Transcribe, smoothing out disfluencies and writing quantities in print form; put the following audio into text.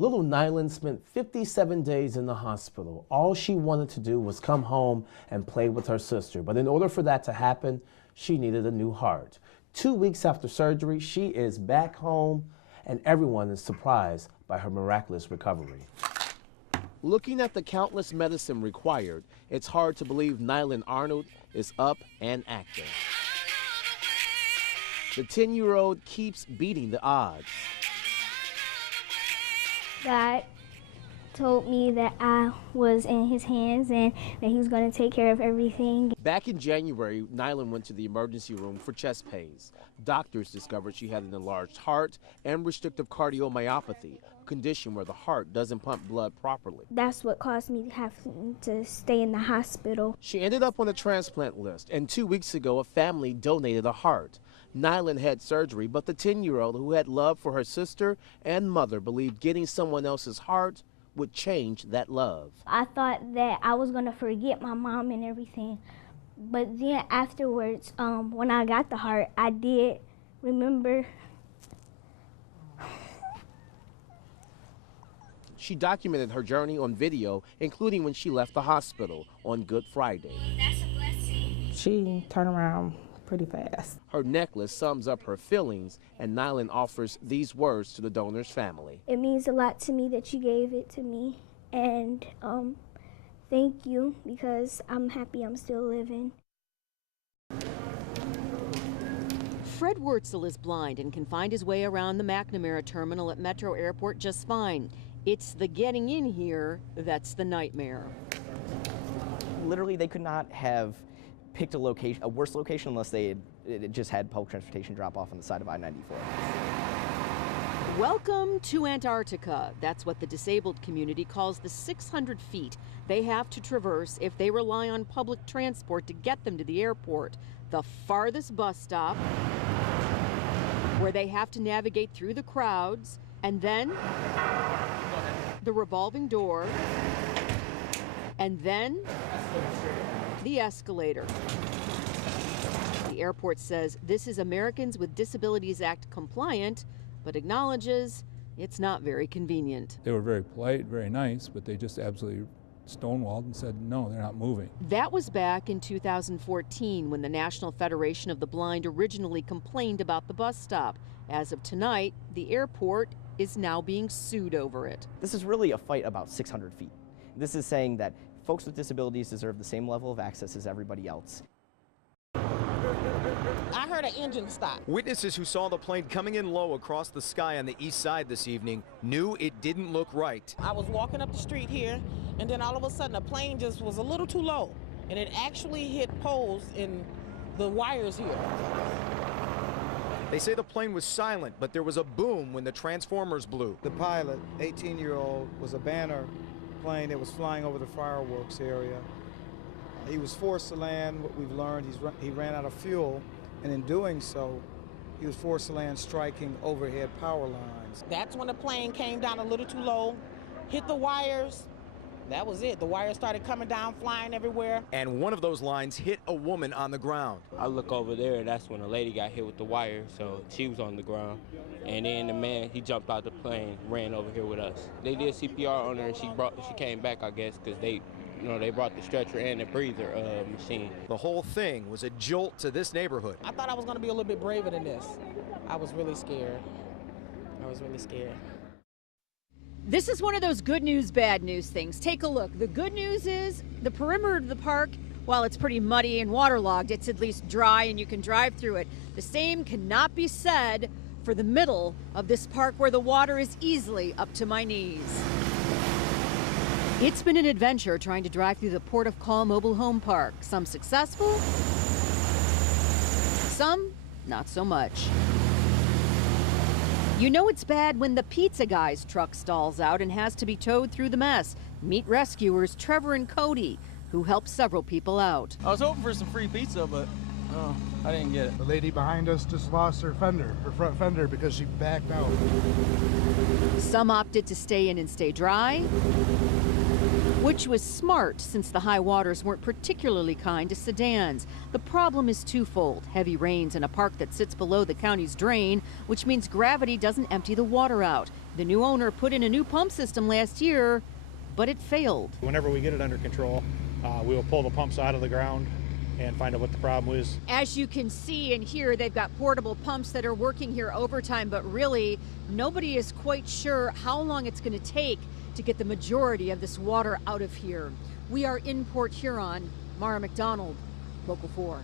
Little Nyland spent 57 days in the hospital. All she wanted to do was come home and play with her sister. But in order for that to happen, she needed a new heart. 2 weeks after surgery, she is back home, and everyone is surprised by her miraculous recovery. Looking at the countless medicine required, it's hard to believe Nyland Arnold is up and active. The 10-year-old keeps beating the odds. God told me that I was in his hands and that he was going to take care of everything. Back in January, Nyland went to the emergency room for chest pains. Doctors discovered she had an enlarged heart and restrictive cardiomyopathy, a condition where the heart doesn't pump blood properly. That's what caused me to have to stay in the hospital. She ended up on the transplant list, and 2 weeks ago, a family donated a heart. Nyland had surgery, but the 10-year-old who had love for her sister and mother believed getting someone else's heart would change that love. I thought that I was going to forget my mom and everything, but then afterwards, when I got the heart, I did remember. She documented her journey on video, including when she left the hospital on Good Friday. That's a blessing. She turned around pretty fast. Her necklace sums up her feelings, and Nyland offers these words to the donor's family. It means a lot to me that you gave it to me, and thank you, because I'm happy I'm still living. Fred Wurtzel is blind and can find his way around the McNamara terminal at Metro Airport just fine. It's the getting in here that's the nightmare. Literally, they could not have picked a worse location unless they had just had public transportation drop off on the side of I-94. Welcome to Antarctica. That's what the disabled community calls the 600 feet they have to traverse if they rely on public transport to get them to the airport. The farthest bus stop, where they have to navigate through the crowds, and then the revolving door, and then the escalator. The airport says this is Americans with Disabilities Act compliant, but acknowledges it's not very convenient. They were very polite, very nice, but they just absolutely stonewalled and said, no, they're not moving. That was back in 2014 when the National Federation of the Blind originally complained about the bus stop. As of tonight, the airport is now being sued over it. This is really a fight about 600 feet. This is saying that folks with disabilities deserve the same level of access as everybody else. I heard an engine stop. Witnesses who saw the plane coming in low across the sky on the east side this evening knew it didn't look right. I was walking up the street here, and then all of a sudden the plane just was a little too low, and it actually hit poles in the wires here. They say the plane was silent, but there was a boom when the transformers blew. The pilot, 18-year-old, was a banner plane that was flying over the fireworks area. He was forced to land. What we've learned, he ran out of fuel, and in doing so, he was forced to land striking overhead power lines. That's when the plane came down a little too low, hit the wires. That was it. The wires started coming down, flying everywhere. And one of those lines hit a woman on the ground. I look over there, that's when a lady got hit with the wire, so she was on the ground. And then the man, he jumped out the plane, ran over here with us. They did CPR on her, and she came back, I guess, because they brought the stretcher and the breather machine. The whole thing was a jolt to this neighborhood. I thought I was going to be a little bit braver than this. I was really scared. I was really scared. This is one of those good news, bad news things. Take a look. The good news is the perimeter of the park, while it's pretty muddy and waterlogged, it's at least dry and you can drive through it. The same cannot be said for the middle of this park where the water is easily up to my knees. It's been an adventure trying to drive through the Port of Call mobile home park. Some successful, some not so much. You know it's bad when the pizza guy's truck stalls out and has to be towed through the mess. Meet rescuers Trevor and Cody, who helped several people out. I was hoping for some free pizza, but I didn't get it. The lady behind us just lost her front fender, because she backed out. Some opted to stay in and stay dry, which was smart since the high waters weren't particularly kind to sedans. The problem is twofold: heavy rains in a park that sits below the county's drain, which means gravity doesn't empty the water out. The new owner put in a new pump system last year, but it failed. Whenever we get it under control, we will pull the pumps out of the ground and find out what the problem is. As you can see and hear, they've got portable pumps that are working here overtime, but really nobody is quite sure how long it's going to take to get the majority of this water out of here. We are in Port Huron. Mara McDonald, Local 4.